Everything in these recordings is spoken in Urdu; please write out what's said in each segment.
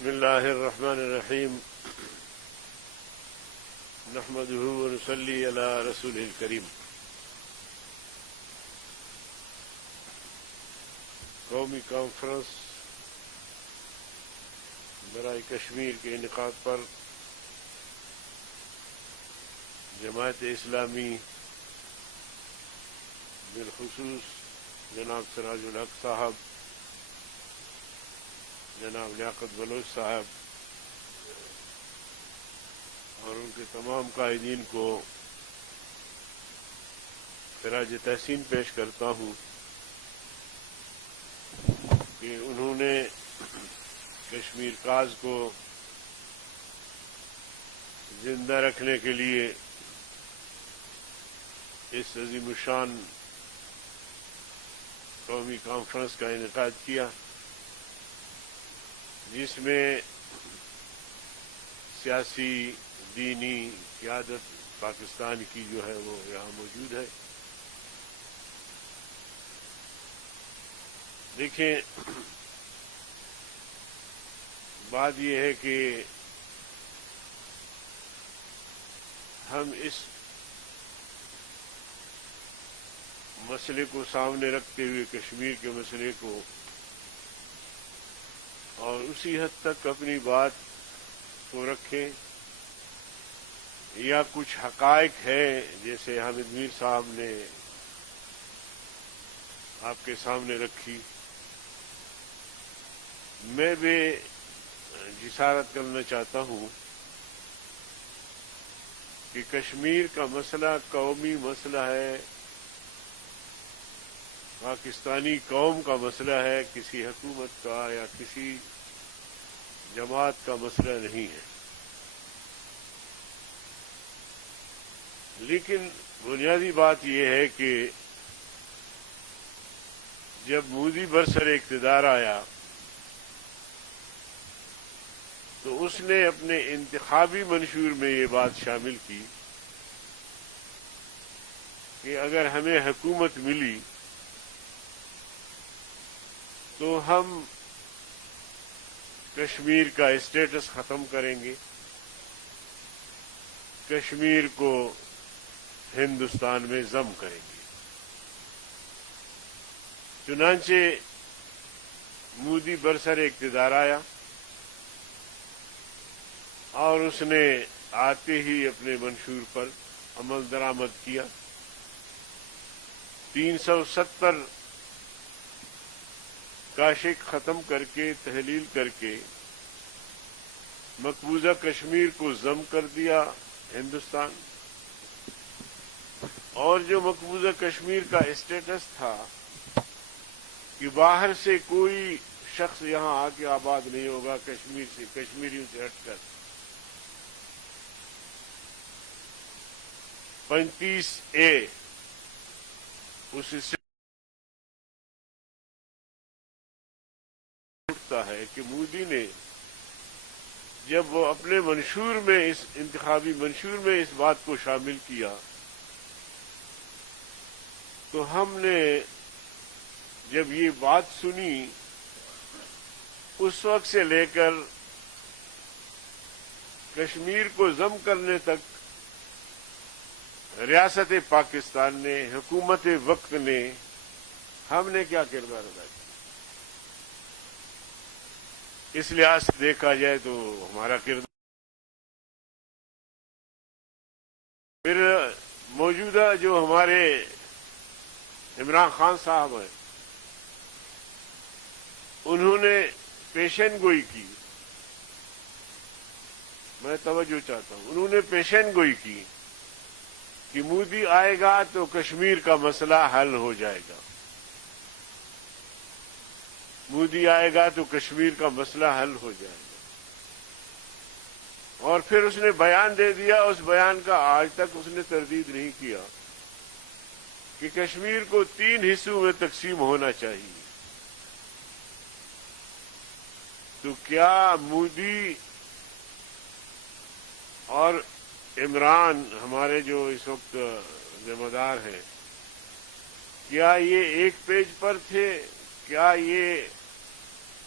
بسم اللہ الرحمن الرحیم نحمدہ ونصلی علی رسولہ الکریم۔ قومی کانفرنس برائے کشمیر کے انعقاد پر جماعت اسلامی بالخصوص جناب سراج الحق صاحب، جناب لیاقت بلوچ صاحب اور ان کے تمام قائدین کو خراج تحسین پیش کرتا ہوں کہ انہوں نے کشمیر کاز کو زندہ رکھنے کے لیے اس عظیم الشان قومی کانفرنس کا انعقاد کیا، جس میں سیاسی دینی قیادت پاکستان کی جو ہے وہ یہاں موجود ہے۔ دیکھیں، بات یہ ہے کہ ہم اس مسئلے کو سامنے رکھتے ہوئے، کشمیر کے مسئلے کو، اور اسی حد تک اپنی بات کو رکھیں، یا کچھ حقائق ہے جیسے حامد میر صاحب نے آپ کے سامنے رکھی، میں بھی جسارت کرنا چاہتا ہوں کہ کشمیر کا مسئلہ قومی مسئلہ ہے، پاکستانی قوم کا مسئلہ ہے، کسی حکومت کا یا کسی جماعت کا مسئلہ نہیں ہے۔ لیکن بنیادی بات یہ ہے کہ جب مودی برسر اقتدار آیا تو اس نے اپنے انتخابی منشور میں یہ بات شامل کی کہ اگر ہمیں حکومت ملی تو ہم کشمیر کا اسٹیٹس ختم کریں گے، کشمیر کو ہندوستان میں ضم کریں گے۔ چنانچہ مودی برسر اقتدار آیا اور اس نے آتے ہی اپنے منشور پر عمل درآمد کیا۔ 370 کاشک ختم کر کے، تحلیل کر کے مقبوضہ کشمیر کو ضم کر دیا ہندوستان، اور جو مقبوضہ کشمیر کا اسٹیٹس تھا کہ باہر سے کوئی شخص یہاں آ کے آباد نہیں ہوگا کشمیر سے، کشمیریوں سے ہٹ کر، 35A اس سے ہے کہ مودی نے جب وہ اپنے منشور میں، اس انتخابی منشور میں اس بات کو شامل کیا تو ہم نے جب یہ بات سنی اس وقت سے لے کر کشمیر کو ضم کرنے تک ریاست پاکستان نے، حکومت وقت نے، ہم نے کیا کردار ادا کیا؟ اس لحاظ سے دیکھا جائے تو ہمارا کردار، پھر موجودہ جو ہمارے عمران خان صاحب ہیں، انہوں نے پیشن گوئی کی، میں توجہ چاہتا ہوں، انہوں نے پیشن گوئی کی کہ مودی آئے گا تو کشمیر کا مسئلہ حل ہو جائے گا، مودی آئے گا تو کشمیر کا مسئلہ حل ہو جائے گا، اور پھر اس نے بیان دے دیا، اس بیان کا آج تک اس نے تردید نہیں کیا کہ کشمیر کو 3 حصوں میں تقسیم ہونا چاہیے۔ تو کیا مودی اور عمران ہمارے جو اس وقت ذمہ دار ہیں، کیا یہ ایک پیج پر تھے؟ کیا یہ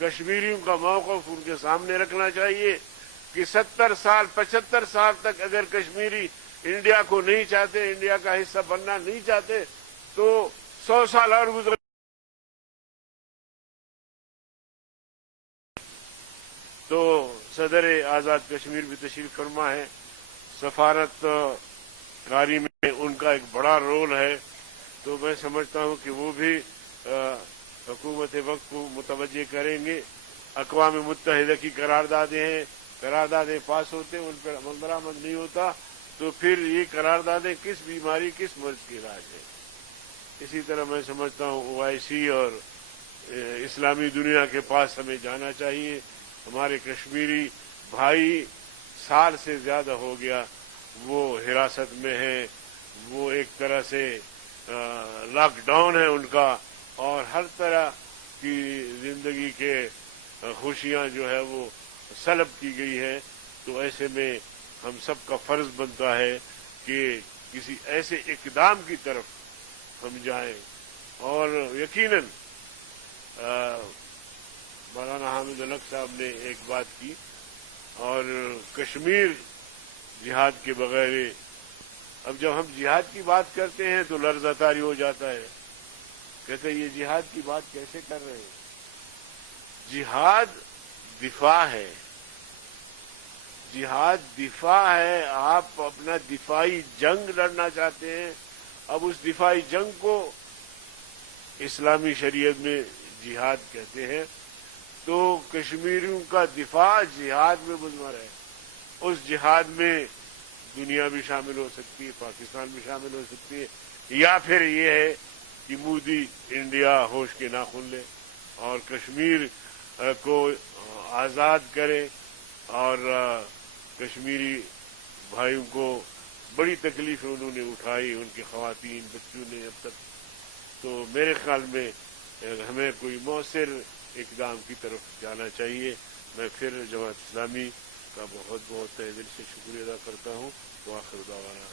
کشمیریوں کا موقف ان کے سامنے رکھنا چاہیے کہ 70 سال 75 سال تک اگر کشمیری انڈیا کو نہیں چاہتے، انڈیا کا حصہ بننا نہیں چاہتے، تو 100 سال اور گزر. تو صدر آزاد کشمیر بھی تشریف فرما ہے. سفارت کاری میں ان کا ایک بڑا رول ہے، تو میں سمجھتا ہوں کہ وہ بھی حکومت وقت کو متوجہ کریں گے. اقوام متحدہ کی قراردادیں پاس ہوتے ہیں، ان پر عمل درآمد نہیں ہوتا، تو پھر یہ قراردادیں کس بیماری کس مرض کے علاج ہے. اسی طرح میں سمجھتا ہوں OIC اور اسلامی دنیا کے پاس ہمیں جانا چاہیے. ہمارے کشمیری بھائی سال سے زیادہ ہو گیا وہ حراست میں ہیں، وہ ایک طرح سے لاک ڈاؤن ہے ان کا، اور ہر طرح کی زندگی کے خوشیاں جو ہے وہ سلب کی گئی ہے. تو ایسے میں ہم سب کا فرض بنتا ہے کہ کسی ایسے اقدام کی طرف ہم جائیں. اور یقیناً مولانا حامد الحق صاحب نے ایک بات کی، اور کشمیر جہاد کے بغیر، اب جب ہم جہاد کی بات کرتے ہیں تو لرزہ طاری ہو جاتا ہے. کہتے ہیں یہ جہاد کی بات کیسے کر رہے ہیں؟ جہاد دفاع ہے، جہاد دفاع ہے. آپ اپنا دفاعی جنگ لڑنا چاہتے ہیں. اب اس دفاعی جنگ کو اسلامی شریعت میں جہاد کہتے ہیں. تو کشمیریوں کا دفاع جہاد میں مضمر ہے. اس جہاد میں دنیا بھی شامل ہو سکتی ہے، پاکستان بھی شامل ہو سکتی ہے، یا پھر یہ ہے کہ مودی انڈیا ہوش کے ناخن لے اور کشمیر کو آزاد کرے. اور کشمیری بھائیوں کو بڑی تکلیفیں انہوں نے اٹھائی، ان کی خواتین بچوں نے اب تک. تو میرے خیال میں ہمیں کوئی مؤثر اقدام کی طرف جانا چاہیے. میں پھر جماعت اسلامی کا بہت بہت تہ دل سے شکریہ ادا کرتا ہوں. وآخر دعوانا